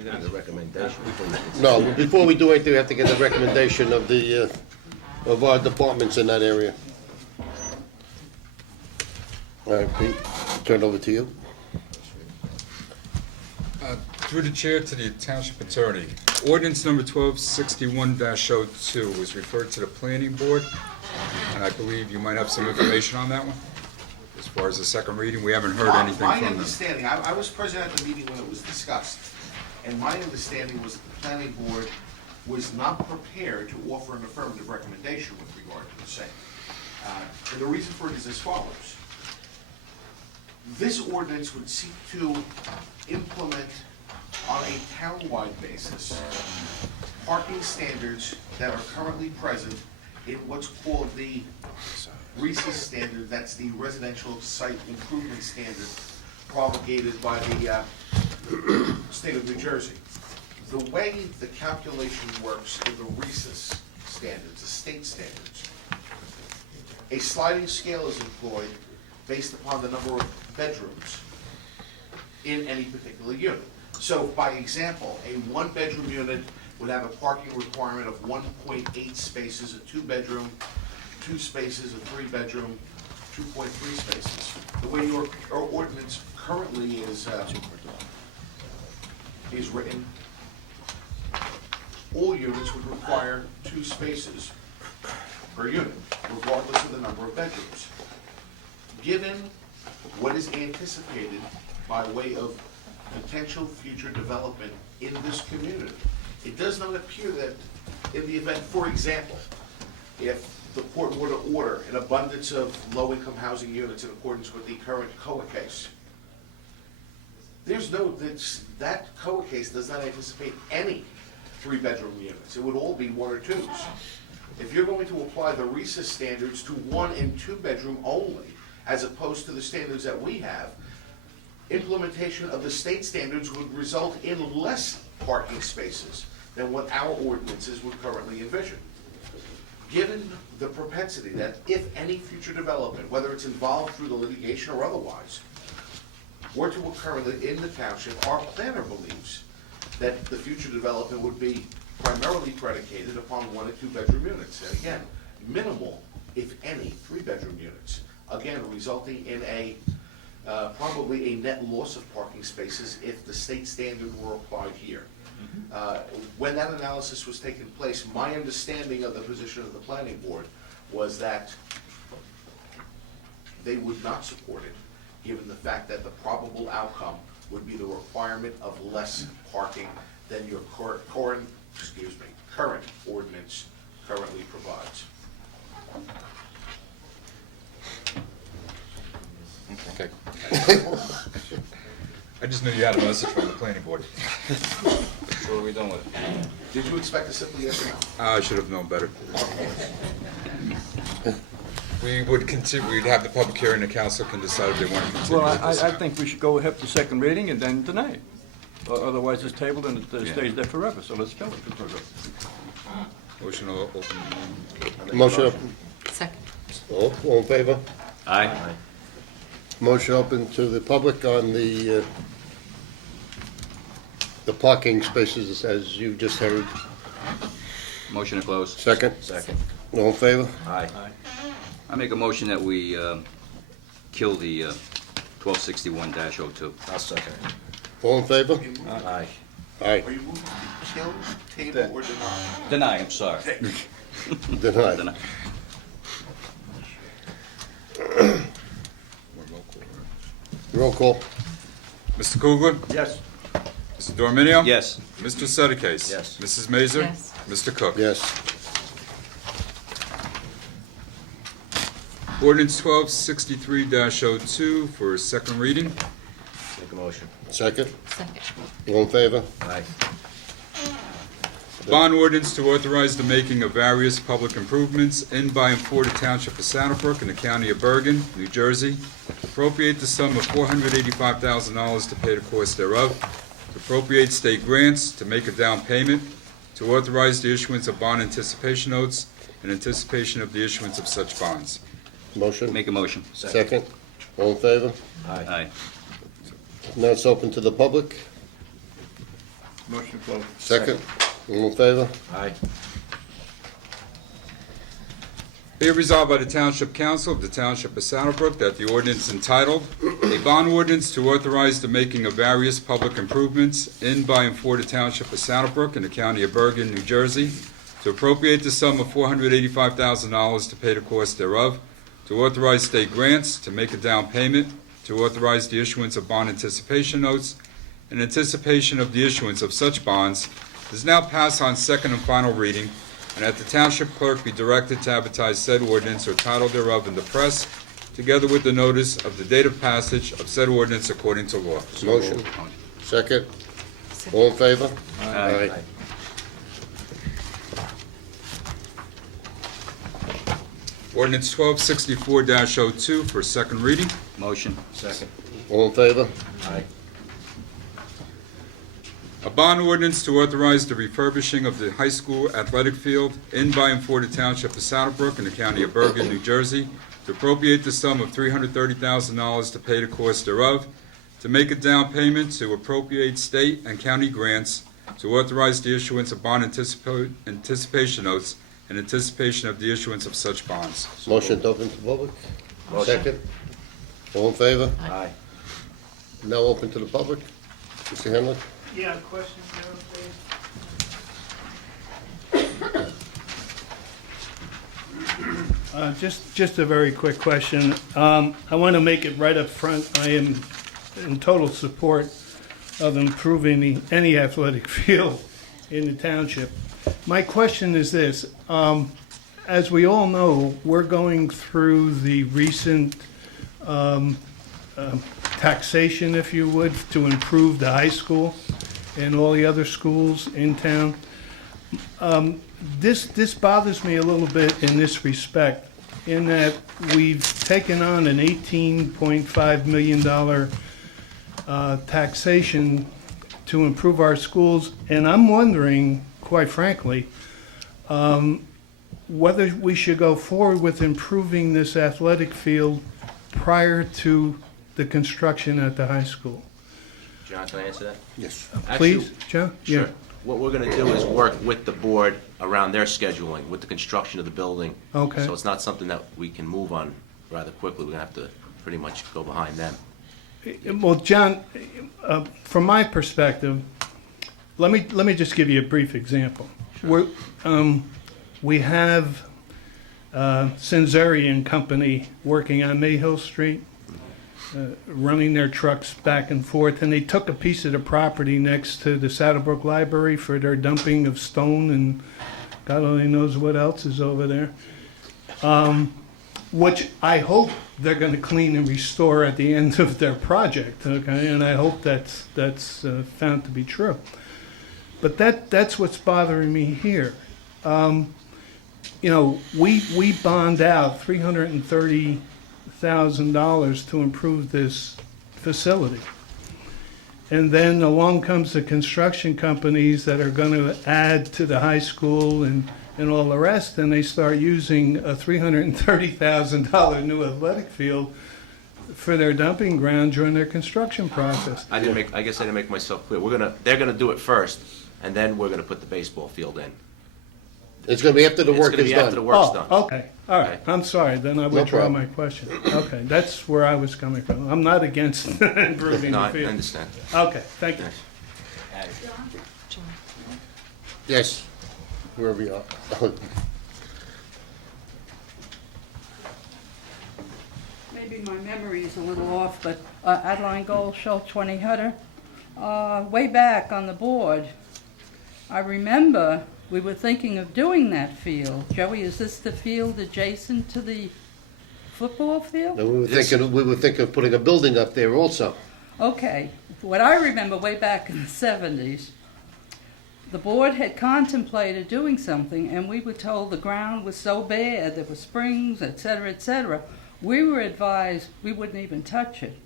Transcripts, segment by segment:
You're gonna have a recommendation before you can. No, before we do anything, we have to get the recommendation of the, of our departments in that area. All right, Pete, turn it over to you. Through the chair to the township attorney. Ordinance number 1261-02 was referred to the planning board, and I believe you might have some information on that one. As far as the second reading, we haven't heard anything My from them. understanding, I was present at the meeting when it was discussed, and my understanding was that the planning board was not prepared to offer an affirmative recommendation with regard to the same. And the reason for it is as follows. This ordinance would seek to implement on a town-wide basis parking standards that are currently present in what's called the RESA standard. That's the Residential Site Improvement Standard promulgated by the state of New Jersey. The way the calculation works in the RESA standards, the state standards, a sliding scale is employed based upon the number of bedrooms in any particular unit. So, by example, a one-bedroom unit would have a parking requirement of 1.8 spaces, a two-bedroom, 2 spaces, a three-bedroom, 2.3 spaces. The way your ordinance currently is written, all units would require 2 spaces per unit, regardless of the number of bedrooms. Given what is anticipated by way of potential future development in this community, it does not appear that in the event, for example, if the court were to order an abundance of low-income housing units in accordance with the current COA case, that COA case does not anticipate any 3-bedroom units. It would all be 1 or 2s. If you're going to apply the RESA standards to 1 and 2-bedroom only, as opposed to the standards that we have, implementation of the state standards would result in less parking spaces than what our ordinances would currently envision. Given the propensity that if any future development, whether it's involved through the litigation or otherwise, were to occur in the township, our planner believes that the future development would be primarily predicated upon 1 or 2-bedroom units. And again, minimal, if any, 3-bedroom units. Again, resulting in probably a net loss of parking spaces if the state standard were applied here. When that analysis was taking place, my understanding of the position of the planning board was that they would not support it, given the fact that the probable outcome would be the requirement of less parking than your current ordinance currently provides. Okay. I just knew you had a message from the planning board. So what are we doing with it? Did you expect a simple yes or no? I should have known better. We would continue, we'd have the public hearing, the council can decide if they want to continue Well, with this. I think we should go ahead with the second reading and then deny it. Otherwise, it's tabled and it stays there forever, so let's go with it further. Motion to open. Motion open. Second. All in favor? Aye. Motion open to the public on the parking spaces, as you just heard. Motion to close. Second? Second. All in favor? Aye. I make a motion that we kill the 1261-02. I'll second it. All in favor? Aye. Aye. Are you moving to kill, table, or deny? Deny, I'm sorry. Denied. Deny. Roll call. Mr. Kugler? Yes. Mr. Dorminio? Yes. Mr. Sedekase? Yes. Mrs. Mazer? Yes. Mr. Cook? Yes. Ordinance 1263-02 for second reading. Make a motion. Second? Second. All in favor? Aye. Bond ordinance to authorize the making of various public improvements in, by, and for the Township of Sanibrook in the County of Bergen, New Jersey. Appropriate the sum of $485,000 to pay the cost thereof. To appropriate state grants, to make a down payment, to authorize the issuance of bond anticipation notes in anticipation of the issuance of such bonds. Motion? Make a motion. Second? All in favor? Aye. Aye. Now it's open to the public. Motion to close. Second. All in favor? Aye. Be it resolved by the Township Council of the Township of Saddlebrook that the ordinance entitled, "A Bond Ordinance to Authorize the Making of Various Public Improvements in, by, and for the Township of Saddlebrook in the County of Bergen, New Jersey, to appropriate the sum of $485,000 to pay the cost thereof, to authorize state grants, to make a down payment, to authorize the issuance of bond anticipation notes, in anticipation of the issuance of such bonds, is now passed on second and final reading, and that the Township Clerk be directed to advertise said ordinance or title thereof in the press, together with the notice of the date of passage of said ordinance according to law." Motion. Second. All in favor? Aye. Ordinance 1264-02 for second reading. Motion. Second. All in favor? Aye. A bond ordinance to authorize the refurbishing of the high school athletic field in, by, and for the Township of Saddlebrook in the County of Bergen, New Jersey, to appropriate the sum of $330,000 to pay the cost thereof, to make a down payment, to appropriate state and county grants, to authorize the issuance of bond anticipation notes in anticipation of the issuance of such bonds. Motion to open to public? Motion. Second. All in favor? Aye. Now open to the public. Mr. Henley? Yeah, question, Sarah, please. Just a very quick question. I want to make it right up front. I am in total support of improving any athletic field in the township. My question is this. As we all know, we're going through the recent taxation, if you would, to improve the high school and all the other schools in town. This bothers me a little bit in this respect, in that we've taken on an $18.5 million taxation to improve our schools, and I'm wondering, quite frankly, whether we should go forward with improving this athletic field prior to the construction at the high school. John, can I answer that? Yes. Please, John? Sure. Yeah. What we're gonna do is work with the board around their scheduling, with the construction of the building. Okay. So it's not something that we can move on rather quickly. We're gonna have to pretty much go behind them. Well, John, from my perspective, let me just give you a brief example. We have Cinzeri and Company working on Mayhill Street, running their trucks back and forth, and they took a piece of the property next to the Saddlebrook Library for their dumping of stone and God only knows what else is over there. Which I hope they're going to clean and restore at the end of their project, okay? And I hope that's found to be true. But that's what's bothering me here. We bond out $330,000 to improve this facility. And then along comes the construction companies that are going to add to the high school and all the rest, and they start using a $330,000 new athletic field for their dumping ground during their construction process. I guess I didn't make myself clear. They're gonna do it first, and then we're gonna put the baseball field in. It's gonna be after the It's work gonna is be after the done. work's done. Okay, all right, Okay. I'm sorry, then I withdraw problem. my question. Okay, that's where I was coming from. I'm not against improving No, the I field. understand. Okay, thank you. Yes. Wherever you are. Maybe my memory is a little off, but Adeline Gold, Show 20 Hutter. Way back on the board, I remember we were thinking of doing that field. Joey, is this the field adjacent to the football field? And we were thinking of putting a building up there also. Okay, what I remember way back in the 70s, the board had contemplated doing something, and we were told the ground was so bad, there were springs, et cetera, we were advised we wouldn't even touch it.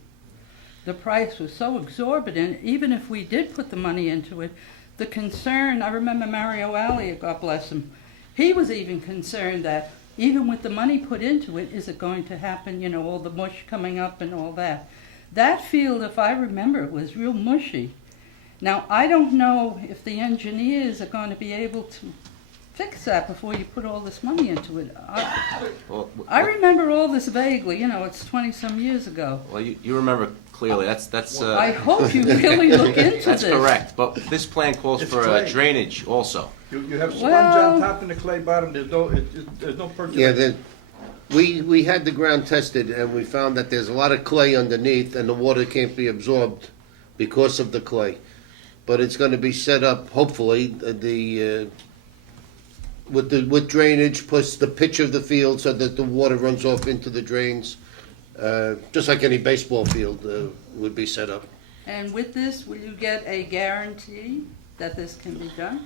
The price was so exorbitant, even if we did put the money into it, the concern, I remember Mario Allia, God bless him, he was even concerned that even with the money put into it, is it going to happen, all the mush coming up and all that. That field, if I remember, was real mushy. Now, I don't know if the engineers are going to be able to fix that before you put all this money into it. Well, I remember all this vaguely, you know, it's 20-some years ago. well, you remember clearly, that's, I hope you really look into this. that's correct, but this plan calls It's for clay. drainage also. You have sponge Well- on top and the clay bottom, there's no Yeah, percolation. we had the ground tested and we found that there's a lot of clay underneath and the water can't be absorbed because of the clay. But it's gonna be set up, hopefully, with drainage plus the pitch of the field so that the water runs off into the drains. Just like any baseball field would be set up. And with this, will you get a guarantee that this can be done?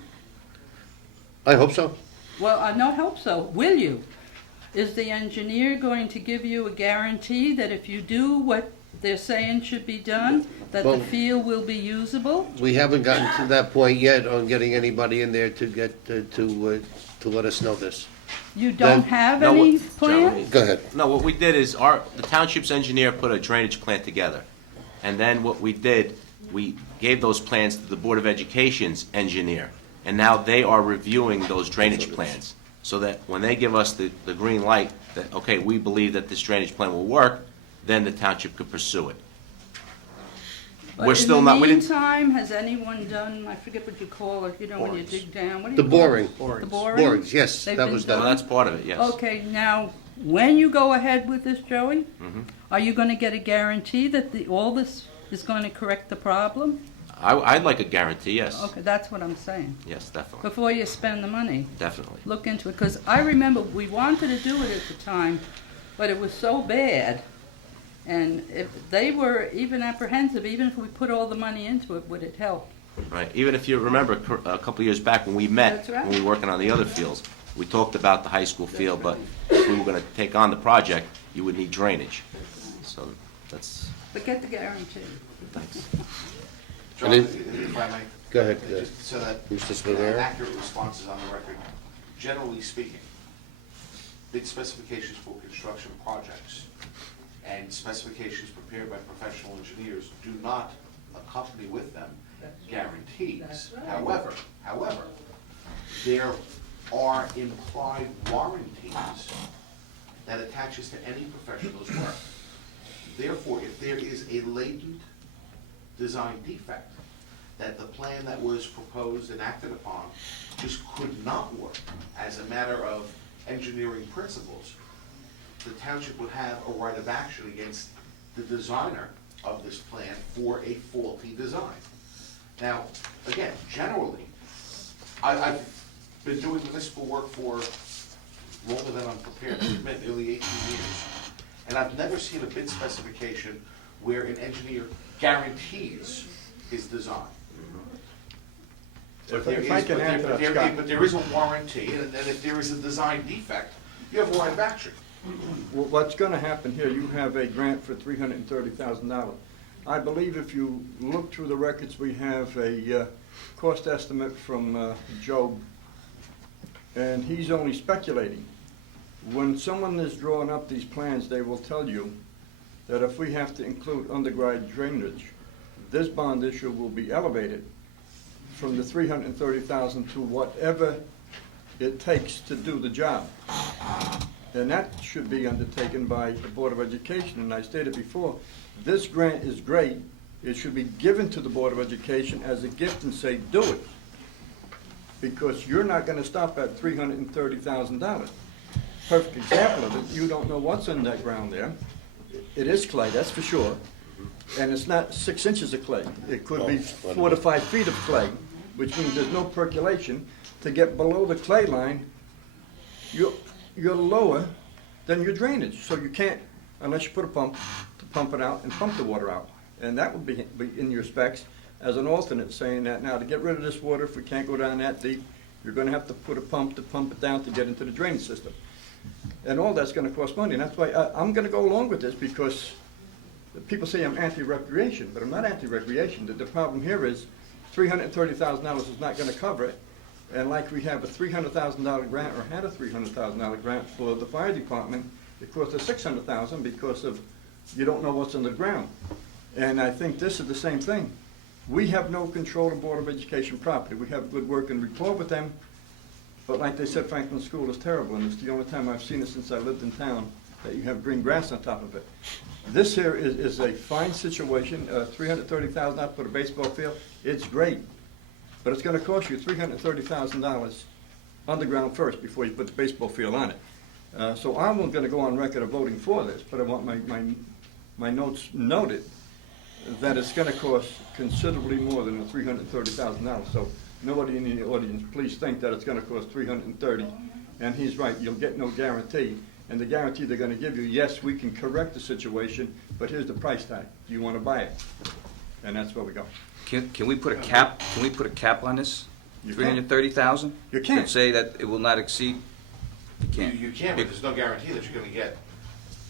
I hope so. Well, I don't hope so. Will you? Is the engineer going to give you a guarantee that if you do what they're saying should be done, that the Well- field will be usable? We haven't gotten to that point yet on getting anybody in there to get, to let us know this. You don't Then- have No, any what- plan? Go ahead. No, what we did is the township's engineer put a drainage plan together. And then what we did, we gave those plans to the Board of Education's engineer. And now they are reviewing those drainage plans. So that when they give us the green light, that, okay, we believe that this drainage plan will work, then the township could pursue it. We're still not, we In the didn't, meantime, has anyone done, I forget what you call it, you know, when you dig down, what do The you call boring. it? The boring? Borings, yes, They've that been was well, done. that's part of it, yes. Okay, now, when you go ahead with this, Joey, Mm-hmm. are you gonna get a guarantee that all this is gonna correct the problem? I'd like a guarantee, yes. Okay, that's what I'm saying. Yes, definitely, Before you spend the money, definitely. look into it, because I remember we wanted to do it at the time, but it was so bad. And if they were even apprehensive, even if we put all the money into it, would it help? Right, even if you remember a couple of years back when we met, That's right. when we were working on the other fields, we talked about the high school field, but if we were gonna take on the project, you would need drainage. So that's, But get the guarantee. thanks. John, And if I might. Go ahead, Just so that Mr. Spadaro. accurate responses on the record. Generally speaking, bid specifications for construction projects and specifications prepared by professional engineers do not accompany with them guarantees. However, there are implied warranties that attaches to any professional's work. Therefore, if there is a latent design defect, that the plan that was proposed and acted upon just could not work as a matter of engineering principles, the township would have a right of action against the designer of this plan for a faulty design. Now, again, generally, I've been doing municipal work for longer than I'm prepared to admit, nearly 18 years. And I've never seen a bid specification where an engineer guarantees his design. But there If I is, can add to that, Scott. but there is a warranty, and if there is a design defect, you have a right of action. Well, what's gonna happen here, you have a grant for $330,000. I believe if you look through the records, we have a cost estimate from Joe, and he's only speculating. When someone is drawing up these plans, they will tell you that if we have to include underground drainage, this bond issue will be elevated from the $330,000 to whatever it takes to do the job. And that should be undertaken by the Board of Education. And I stated before, this grant is great. It should be given to the Board of Education as a gift and say, do it. Because you're not gonna stop at $330,000. Perfect example of it, you don't know what's in that ground there. It is clay, that's for sure. And it's not 6 inches of clay. It could be 4 to 5 feet of clay, which means there's no percolation. To get below the clay line, you're lower than your drainage. So you can't, unless you put a pump, to pump it out and pump the water out. And that would be in your specs as an alternate, saying that now to get rid of this water, if we can't go down that deep, you're gonna have to put a pump to pump it down to get into the drainage system. And all that's gonna cost money. And that's why I'm gonna go along with this, because people say I'm anti-recreation, but I'm not anti-recreation. The problem here is $330,000 is not gonna cover it. And like we have a $300,000 grant, or had a $300,000 grant for the fire department, it cost us $600,000 because of, you don't know what's in the ground. And I think this is the same thing. We have no control of Board of Education property. We have good working rapport with them, but like they said, Franklin School is terrible, and it's the only time I've seen it since I lived in town, that you have green grass on top of it. This here is a fine situation, $330,000 for a baseball field, it's great, but it's gonna cost you $330,000 underground first before you put the baseball field on it. So I'm gonna go on record of voting for this, but I want my notes noted that it's gonna cost considerably more than the $330,000. So nobody in the audience, please think that it's gonna cost $330,000. And he's right, you'll get no guarantee. And the guarantee they're gonna give you, yes, we can correct the situation, but here's the price tag. Do you wanna buy it? And that's where we go. Can we put a cap, on this? You can. 330,000? You can. And say that it will not exceed? You can't. You can, but there's no guarantee that you're gonna get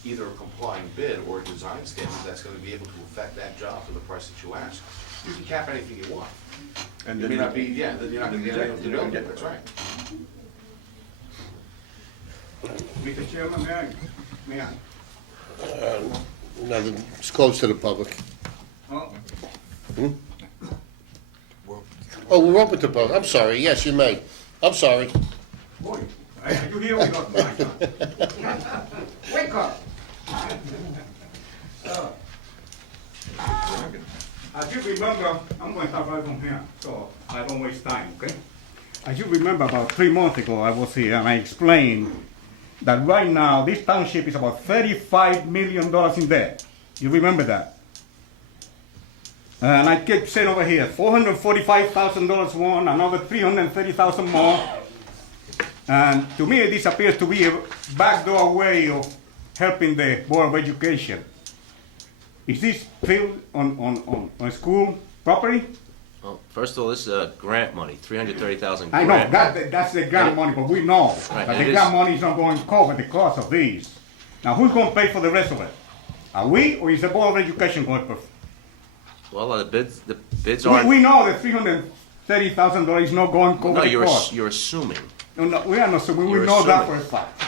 either a complying bid or a design standard that's gonna be able to affect that job for the price that you ask. You can cap anything you want. And You may then not be, yeah, then you're not gonna get You're anything to not gonna build get it, that's it. right. Mr. Chairman, may I? No, it's closed to the public. Oh, Oh, we're open to public. I'm sorry. Yes, you may. I'm sorry. boy, are you here or not, my son? Wake up! As you remember, I'm going to start right from here, so I don't waste time, okay? As you remember, about 3 months ago, I was here and I explained that right now, this township is about $35 million in debt. You remember that? And I kept saying over here, $445,000 one, another $330,000 more. And to me, this appears to be a backdoor way of helping the Board of Education. Is this field on school property? Well, first of all, this is grant money, 330,000 I grant. know, that's the grant money, but we know Right, that it the is- grant money is not going to cover the cost of these. Now, who's going to pay for the rest of it? Are we, or is the Board of Education going to pay? Well, the bids aren't. We know that $330,000 is not going to cover No, the cost. you're assuming. No, we are not assuming, we You're know that for assuming. a fact.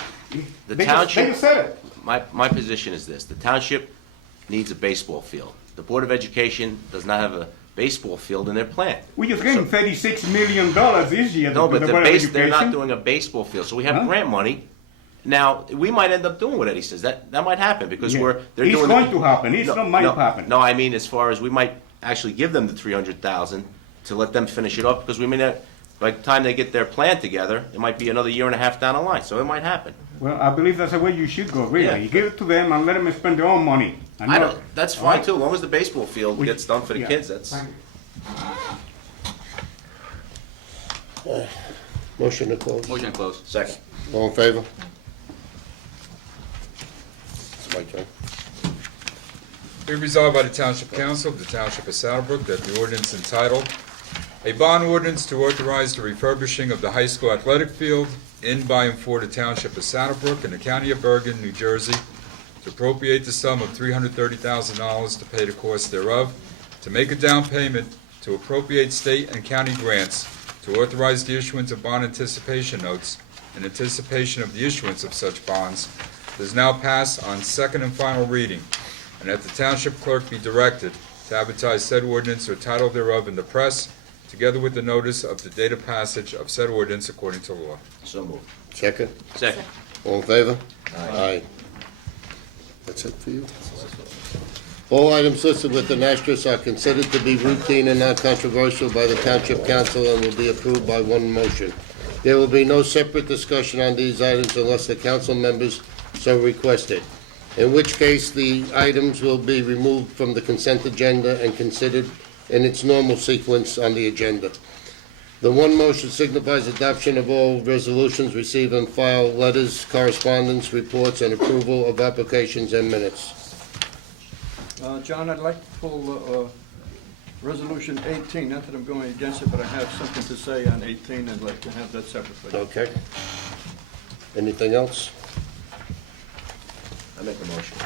The They township. just said it. My position is this: the township needs a baseball field. The Board of Education does not have a baseball field in their plan. We just gave them $36 million this year. No, to but the Board of they're not Education. doing a baseball field, so we have Huh? grant money. Now, we might end up doing what Eddie says. That might happen because Yeah. they're It's doing. going to happen. It's not might happen. No, I mean as far as we might actually give them the 300,000 to let them finish it up because we may not. By the time they get their plan together, it might be another year and a half down the line. So it might happen. Well, I believe that's the way you should go, really. Yeah. You give it to them and let them spend their own money. I don't. That's fine too, as long as the baseball field We- gets done for the yeah. kids. That's. Motion to close. Motion to close. Second. All in favor? It's my turn. Be resolved by the Township Council of the Township of Saddlebrook that the ordinance entitled, "A Bond Ordinance to Authorize the Refurbishing of the High School Athletic Field in, by, and for the Township of Saddlebrook in the County of Bergen, New Jersey, to appropriate the sum of $330,000 to pay the cost thereof, to make a down payment, to appropriate state and county grants, to authorize the issuance of bond anticipation notes in anticipation of the issuance of such bonds, does now pass on second and final reading, and that the township clerk be directed to advertise said ordinance or title thereof in the press, together with the notice of the date of passage of said ordinance according to law." So moved. Second. Second. All in favor? Aye. That's it for you? All items listed with an asterisk are considered to be routine and non-controversial by the Township Council and will be approved by one motion. There will be no separate discussion on these items unless the council members so requested, in which case the items will be removed from the consent agenda and considered in its normal sequence on the agenda. The one motion signifies adoption of all resolutions, receive and file letters, correspondence, reports, and approval of applications and minutes. John, I'd like to pull Resolution 18, not that I'm going against it, but I have something to say on 18, I'd like to have that separately. Okay. Anything else? I make a motion.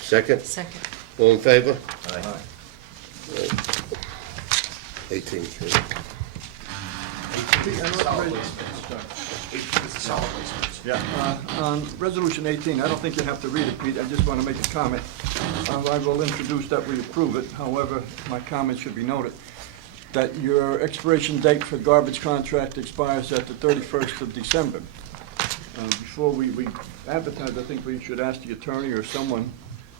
Second? Second. All in favor? Aye. 18. An authorization- It's a solid waste bids. Yeah, on Resolution 18, I don't think you have to read it, Pete, I just want to make a comment. I will introduce that we approve it, however, my comment should be noted, that your expiration date for garbage contract expires at the 31st of December. Before we advertise, I think we should ask the attorney or someone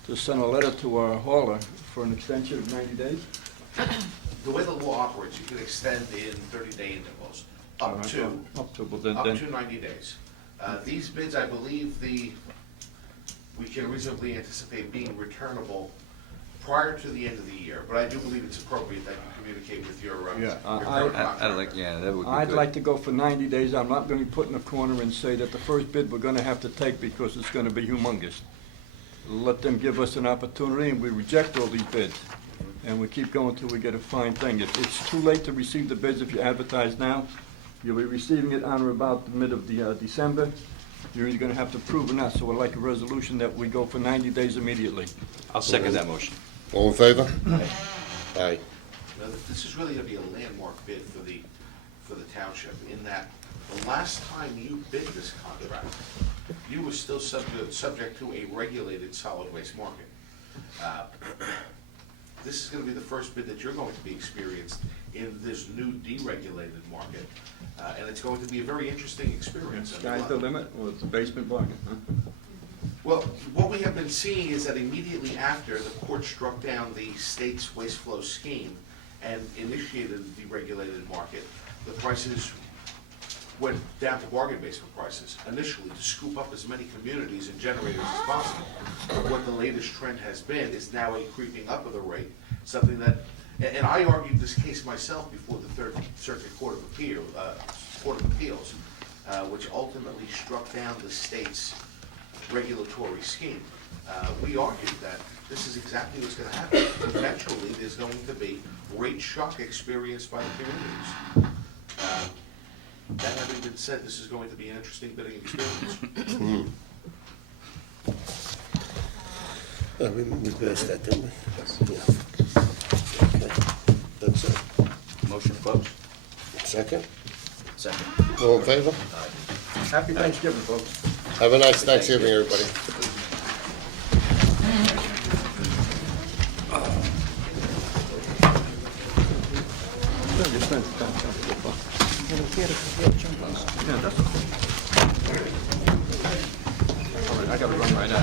to send a letter to our hauler for an extension of 90 days. The way the law operates, you can extend in 30-day intervals, up to Well, then, 90 days. These bids, I believe we can reasonably anticipate being returnable prior to the end of the year, but I do believe it's appropriate that you communicate with your Yeah, current I'd contractor. like, yeah, that would be I'd good. like to go for 90 days. I'm not going to be put in a corner and say that the first bid we're going to have to take because it's going to be humongous. Let them give us an opportunity, and we reject all these bids. And we keep going till we get a fine thing. If it's too late to receive the bids, if you advertise now, you'll be receiving it on or about the mid of December. You're either going to have to approve or not, so I'd like a resolution that we go for 90 days immediately. I'll second that motion. All in favor? Aye. Now, this is really gonna be a landmark bid for the township, in that the last time you bid this contract, you were still subject to a regulated solid waste market. This is gonna be the first bid that you're going to be experienced in this new deregulated market, and it's going to be a very interesting experience. Sky's the limit, or it's a basement bargain, huh? Well, what we have been seeing is that immediately after the court struck down the state's waste flow scheme and initiated the deregulated market, the prices went down to bargain basement prices initially to scoop up as many communities and generators as possible. What the latest trend has been is now a creeping up of the rate, something that, and I argued this case myself before the Third Circuit Court of Appeals, which ultimately struck down the state's regulatory scheme. We argued that this is exactly what's going to happen. Eventually, there's going to be rate shock experienced by the communities. That having been said, this is going to be an interesting bidding experience. We passed that, didn't we? Yeah. Okay, that's it. Motion closed. Second? Second. All in favor? Happy Thanksgiving, folks. Have a nice Thanksgiving, everybody. Yeah, that's okay. All right, I gotta run right now.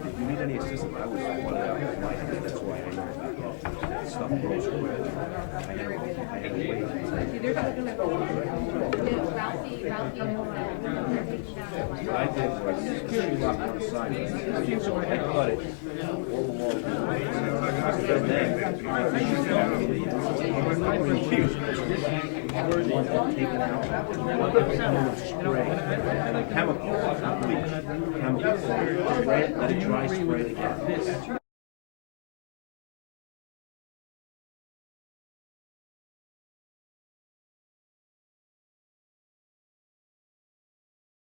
If you need any assistance, I was one out of my head, that's why I know stuff goes quick. I had to wait. I did was security lock on the side, so I had to cut it all the wall. And then, one had taken out, one had spray, chemical, not bleach, chemical, spray it, let it dry, spray it again.